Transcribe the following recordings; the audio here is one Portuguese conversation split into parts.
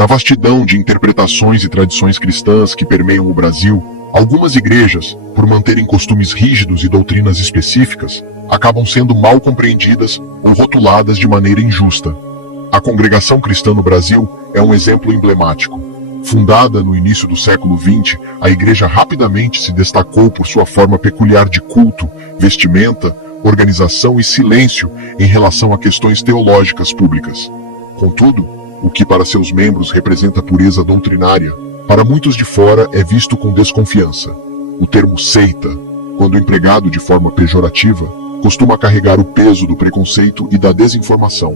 Na vastidão de interpretações e tradições cristãs que permeiam o Brasil, algumas igrejas, por manterem costumes rígidos e doutrinas específicas, acabam sendo mal compreendidas ou rotuladas de maneira injusta. A Congregação Cristã no Brasil é um exemplo emblemático. Fundada no início do século XX, a igreja rapidamente se destacou por sua forma peculiar de culto, vestimenta, organização e silêncio em relação a questões teológicas públicas. Contudo, o que para seus membros representa pureza doutrinária, para muitos de fora é visto com desconfiança. O termo seita, quando empregado de forma pejorativa, costuma carregar o peso do preconceito e da desinformação.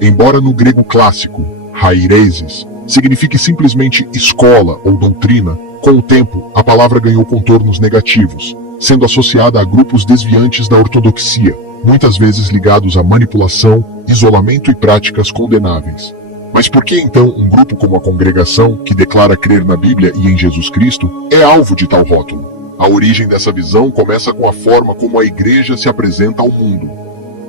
Embora no grego clássico, hairesis, signifique simplesmente escola ou doutrina, com o tempo a palavra ganhou contornos negativos, sendo associada a grupos desviantes da ortodoxia, muitas vezes ligados à manipulação, isolamento e práticas condenáveis. Mas por que então um grupo como a Congregação, que declara crer na Bíblia e em Jesus Cristo, é alvo de tal rótulo? A origem dessa visão começa com a forma como a igreja se apresenta ao mundo.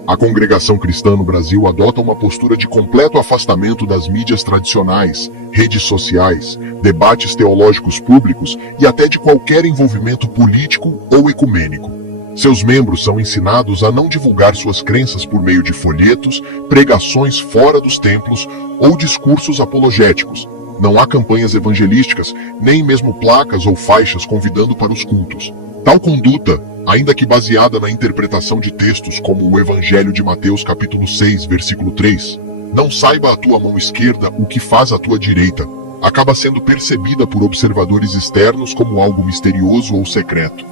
A Congregação Cristã no Brasil adota uma postura de completo afastamento das mídias tradicionais, redes sociais, debates teológicos públicos e até de qualquer envolvimento político ou ecumênico. Seus membros são ensinados a não divulgar suas crenças por meio de folhetos, pregações fora dos templos ou discursos apologéticos. Não há campanhas evangelísticas, nem mesmo placas ou faixas convidando para os cultos. Tal conduta, ainda que baseada na interpretação de textos como o Evangelho de Mateus capítulo 6, versículo 3, não saiba a tua mão esquerda o que faz a tua direita, acaba sendo percebida por observadores externos como algo misterioso ou secreto.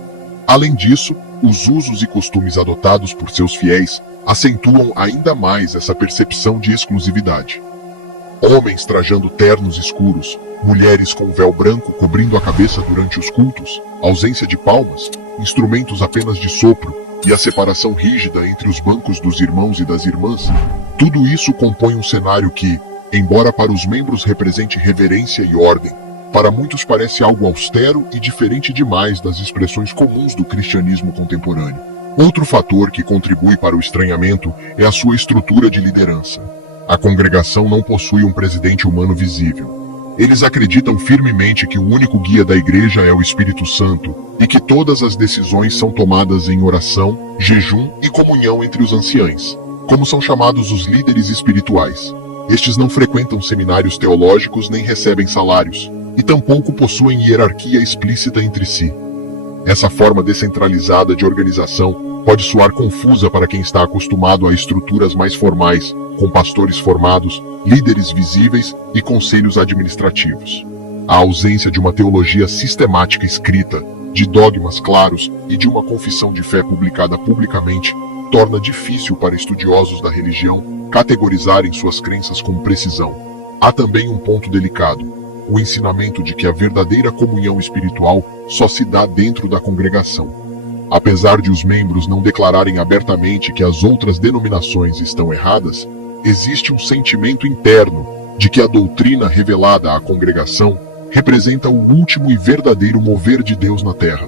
Além disso, os usos e costumes adotados por seus fiéis acentuam ainda mais essa percepção de exclusividade. Homens trajando ternos escuros, mulheres com véu branco cobrindo a cabeça durante os cultos, ausência de palmas, instrumentos apenas de sopro e a separação rígida entre os bancos dos irmãos e das irmãs, tudo isso compõe um cenário que, embora para os membros represente reverência e ordem, para muitos parece algo austero e diferente demais das expressões comuns do cristianismo contemporâneo. Outro fator que contribui para o estranhamento é a sua estrutura de liderança. A congregação não possui um presidente humano visível. Eles acreditam firmemente que o único guia da igreja é o Espírito Santo e que todas as decisões são tomadas em oração, jejum e comunhão entre os anciães, como são chamados os líderes espirituais. Estes não frequentam seminários teológicos nem recebem salários, e tampouco possuem hierarquia explícita entre si. Essa forma descentralizada de organização pode soar confusa para quem está acostumado a estruturas mais formais, com pastores formados, líderes visíveis e conselhos administrativos. A ausência de uma teologia sistemática escrita, de dogmas claros e de uma confissão de fé publicada publicamente torna difícil para estudiosos da religião categorizarem suas crenças com precisão. Há também um ponto delicado: o ensinamento de que a verdadeira comunhão espiritual só se dá dentro da congregação. Apesar de os membros não declararem abertamente que as outras denominações estão erradas, existe um sentimento interno de que a doutrina revelada à congregação representa o último e verdadeiro mover de Deus na terra.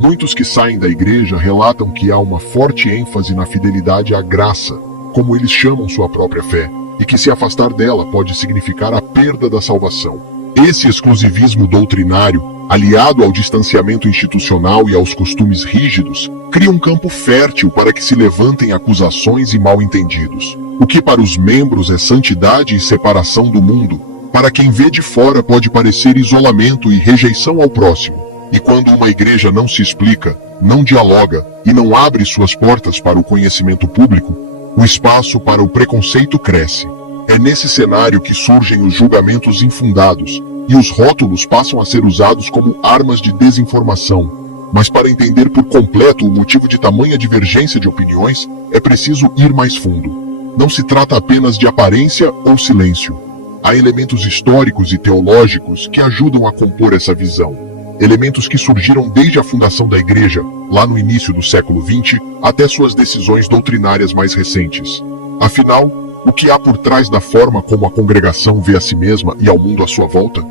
Muitos que saem da igreja relatam que há uma forte ênfase na fidelidade à graça, como eles chamam sua própria fé, e que se afastar dela pode significar a perda da salvação. Esse exclusivismo doutrinário, aliado ao distanciamento institucional e aos costumes rígidos, cria um campo fértil para que se levantem acusações e mal-entendidos. O que para os membros é santidade e separação do mundo, para quem vê de fora pode parecer isolamento e rejeição ao próximo. E quando uma igreja não se explica, não dialoga e não abre suas portas para o conhecimento público, o espaço para o preconceito cresce. É nesse cenário que surgem os julgamentos infundados, e os rótulos passam a ser usados como armas de desinformação. Mas para entender por completo o motivo de tamanha divergência de opiniões, é preciso ir mais fundo. Não se trata apenas de aparência ou silêncio. Há elementos históricos e teológicos que ajudam a compor essa visão. Elementos que surgiram desde a fundação da igreja, lá no início do século XX, até suas decisões doutrinárias mais recentes. Afinal, o que há por trás da forma como a congregação vê a si mesma e ao mundo à sua volta?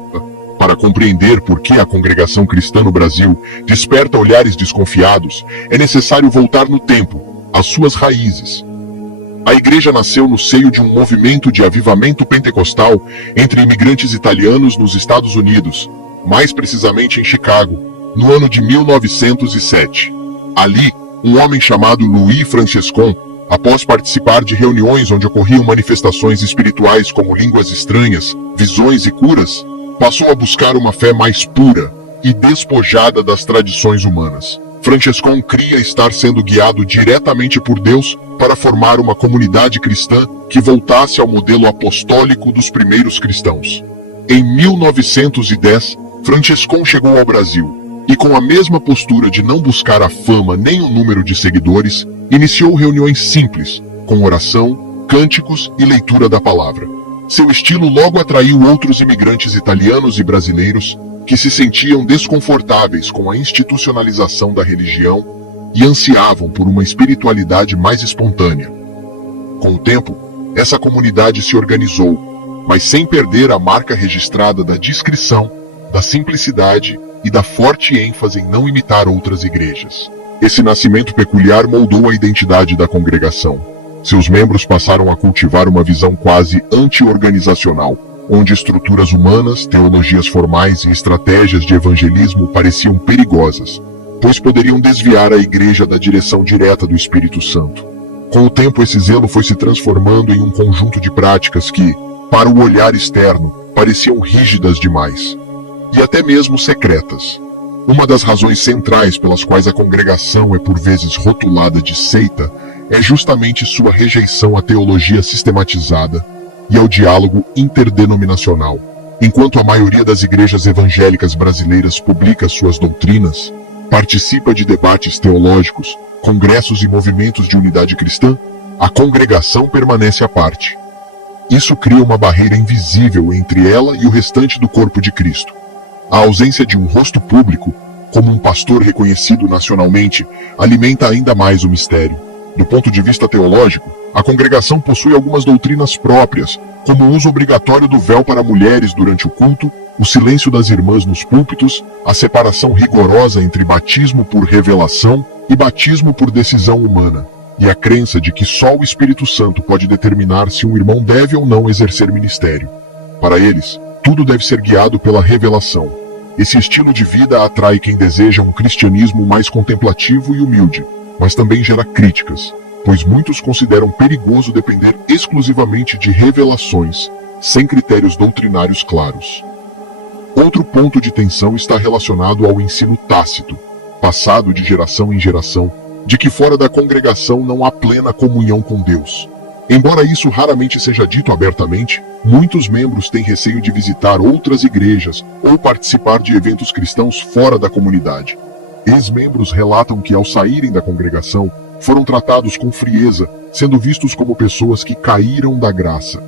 Para compreender por que a congregação cristã no Brasil desperta olhares desconfiados, é necessário voltar no tempo, às suas raízes. A igreja nasceu no seio de um movimento de avivamento pentecostal entre imigrantes italianos nos Estados Unidos, mais precisamente em Chicago, no ano de 1907. Ali, um homem chamado Louis Franchescon, após participar de reuniões onde ocorriam manifestações espirituais como línguas estranhas, visões e curas, passou a buscar uma fé mais pura e despojada das tradições humanas. Franchescon cria estar sendo guiado diretamente por Deus para formar uma comunidade cristã que voltasse ao modelo apostólico dos primeiros cristãos. Em 1910, Franchescon chegou ao Brasil e, com a mesma postura de não buscar a fama nem o número de seguidores, iniciou reuniões simples, com oração, cânticos e leitura da palavra. Seu estilo logo atraiu outros imigrantes italianos e brasileiros que se sentiam desconfortáveis com a institucionalização da religião e ansiavam por uma espiritualidade mais espontânea. Com o tempo, essa comunidade se organizou, mas sem perder a marca registrada da discrição, da simplicidade e da forte ênfase em não imitar outras igrejas. Esse nascimento peculiar moldou a identidade da congregação. Seus membros passaram a cultivar uma visão quase anti-organizacional, onde estruturas humanas, teologias formais e estratégias de evangelismo pareciam perigosas, pois poderiam desviar a igreja da direção direta do Espírito Santo. Com o tempo, esse zelo foi se transformando em um conjunto de práticas que, para o olhar externo, pareciam rígidas demais, e até mesmo secretas. Uma das razões centrais pelas quais a congregação é por vezes rotulada de seita é justamente sua rejeição à teologia sistematizada e ao diálogo interdenominacional. Enquanto a maioria das igrejas evangélicas brasileiras publica suas doutrinas, participa de debates teológicos, congressos e movimentos de unidade cristã, a congregação permanece à parte. Isso cria uma barreira invisível entre ela e o restante do corpo de Cristo. A ausência de um rosto público, como um pastor reconhecido nacionalmente, alimenta ainda mais o mistério. Do ponto de vista teológico, a congregação possui algumas doutrinas próprias, como o uso obrigatório do véu para mulheres durante o culto, o silêncio das irmãs nos púlpitos, a separação rigorosa entre batismo por revelação e batismo por decisão humana, e a crença de que só o Espírito Santo pode determinar se um irmão deve ou não exercer ministério. Para eles, tudo deve ser guiado pela revelação. Esse estilo de vida atrai quem deseja um cristianismo mais contemplativo e humilde, mas também gera críticas, pois muitos consideram perigoso depender exclusivamente de revelações, sem critérios doutrinários claros. Outro ponto de tensão está relacionado ao ensino tácito, passado de geração em geração, de que fora da congregação não há plena comunhão com Deus. Embora isso raramente seja dito abertamente, muitos membros têm receio de visitar outras igrejas ou participar de eventos cristãos fora da comunidade. Ex-membros relatam que, ao saírem da congregação, foram tratados com frieza, sendo vistos como pessoas que caíram da graça.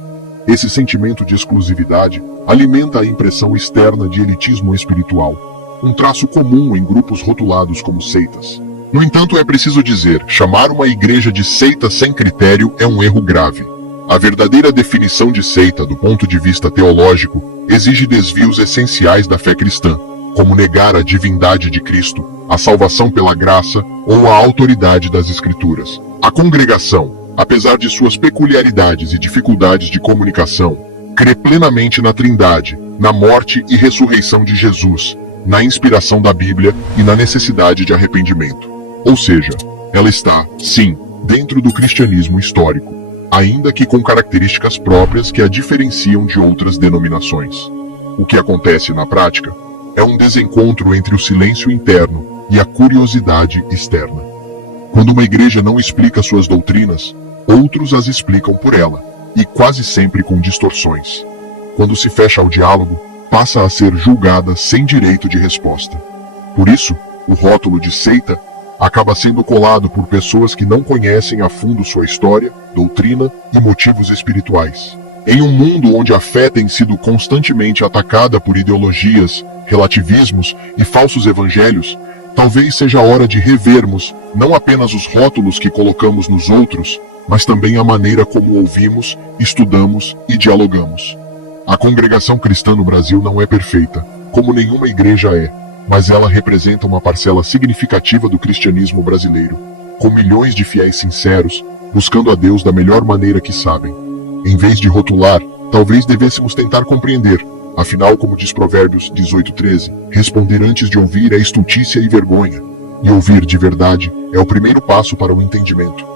Esse sentimento de exclusividade alimenta a impressão externa de elitismo espiritual, um traço comum em grupos rotulados como seitas. No entanto, é preciso dizer, chamar uma igreja de seita sem critério é um erro grave. A verdadeira definição de seita, do ponto de vista teológico, exige desvios essenciais da fé cristã, como negar a divindade de Cristo, a salvação pela graça ou a autoridade das Escrituras. A congregação, apesar de suas peculiaridades e dificuldades de comunicação, crê plenamente na Trindade, na morte e ressurreição de Jesus, na inspiração da Bíblia e na necessidade de arrependimento. Ou seja, ela está, sim, dentro do cristianismo histórico, ainda que com características próprias que a diferenciam de outras denominações. O que acontece na prática é um desencontro entre o silêncio interno e a curiosidade externa. Quando uma igreja não explica suas doutrinas, outros as explicam por ela, e quase sempre com distorções. Quando se fecha ao diálogo, passa a ser julgada sem direito de resposta. Por isso, o rótulo de seita acaba sendo colado por pessoas que não conhecem a fundo sua história, doutrina e motivos espirituais. Em um mundo onde a fé tem sido constantemente atacada por ideologias, relativismos e falsos evangelhos, talvez seja a hora de revermos não apenas os rótulos que colocamos nos outros, mas também a maneira como ouvimos, estudamos e dialogamos. A congregação cristã no Brasil não é perfeita, como nenhuma igreja é, mas ela representa uma parcela significativa do cristianismo brasileiro, com milhões de fiéis sinceros, buscando a Deus da melhor maneira que sabem. Em vez de rotular, talvez devêssemos tentar compreender. Afinal, como diz Provérbios 18:13, responder antes de ouvir é estultícia e vergonha, e ouvir de verdade é o primeiro passo para o entendimento.